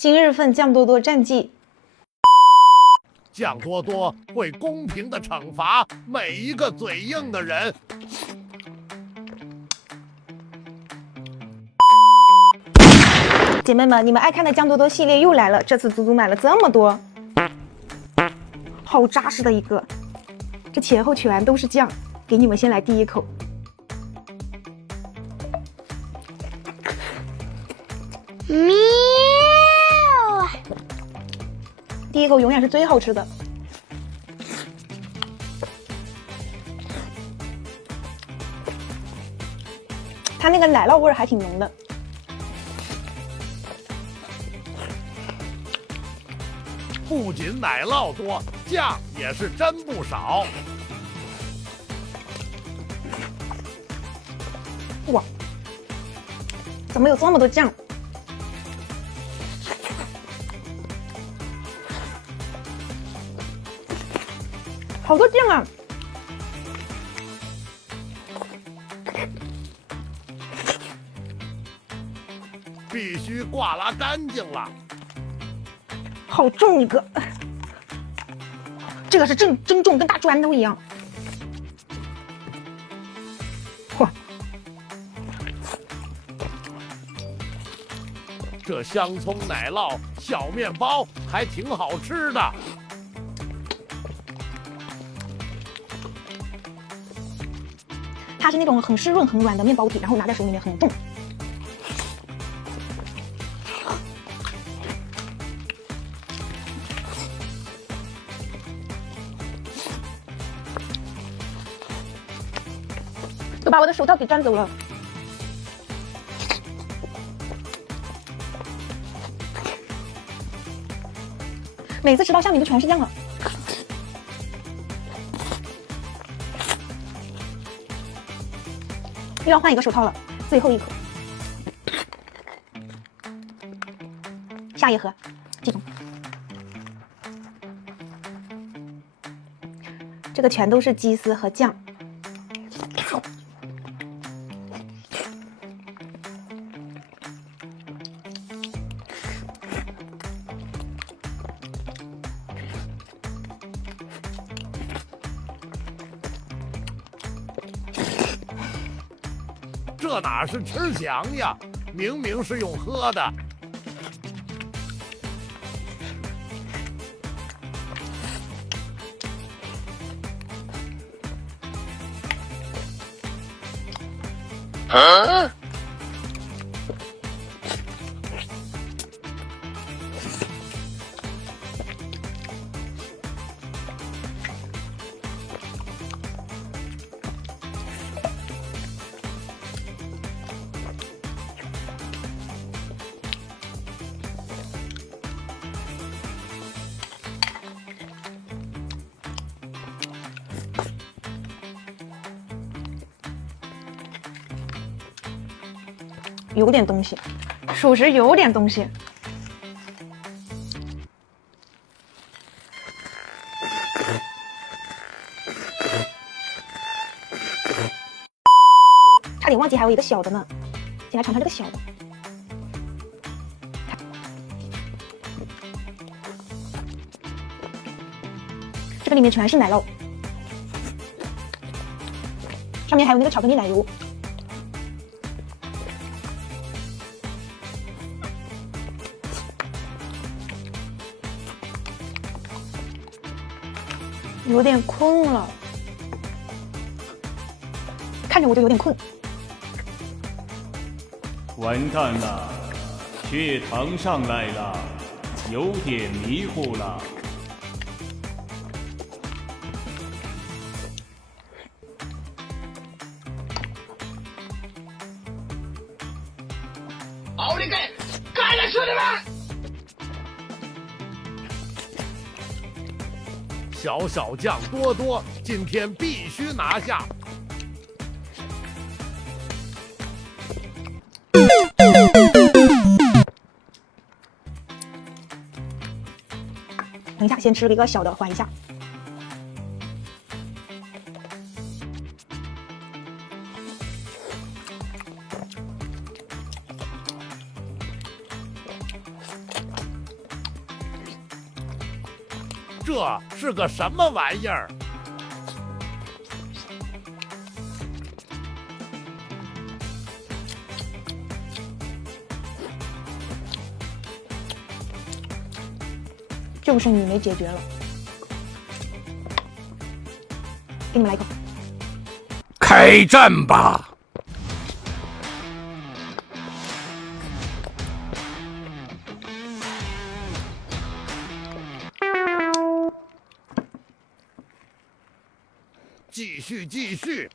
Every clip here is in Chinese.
今日份酱多多战绩。酱多多会公平的惩罚每一个嘴硬的人。姐妹们，你们爱看的酱多多系列又来了，这次足足买了这么多，好扎实的一个，这前后全都是酱。给你们先来第一口。喵！第一口永远是最好吃的。它那个奶酪味儿还挺浓的。不仅奶酪多，酱也是真不少。哇，怎么有这么多酱？好多酱啊！必须挂拉干净了。好重一个，这个是真重，跟大砖头一样。哇！这香葱奶酪小面包还挺好吃的。它是那种很湿润、很软的面包体，然后拿在手里面很重。都把我的手套给沾走了。每次吃到下面都全是酱了。又要换一个手套了，最后一口。下一盒，这种。这个全都是鸡丝和酱。这哪是吃翔呀，明明是用喝的。啊！有点东西，属实有点东西。差点忘记还有一个小的呢，先来尝尝这个小的。这个里面全是奶酪，上面还有那个巧克力奶油。有点困了，看着我就有点困。完蛋了，血糖上来了，有点迷糊了。奥利给，干了，兄弟们！小酱多多今天必须拿下。等一下，先吃一个小的，缓一下。这是个什么玩意儿？就剩你没解决了，给你们来一口。开战吧！继续，继续！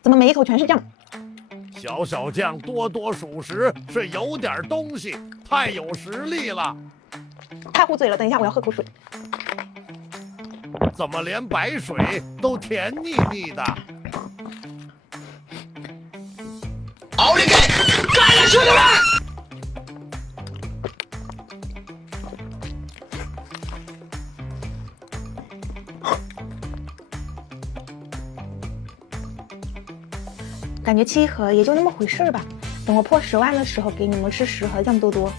怎么每一口全是酱？小小将多多属实，是有点东西，太有实力了。太糊嘴了，等一下我要喝口水。怎么连白水都甜腻腻的？奥利给！干了，兄弟们！感觉7盒也就那么回事吧。等我破10万的时候，给你们吃10盒酱多多。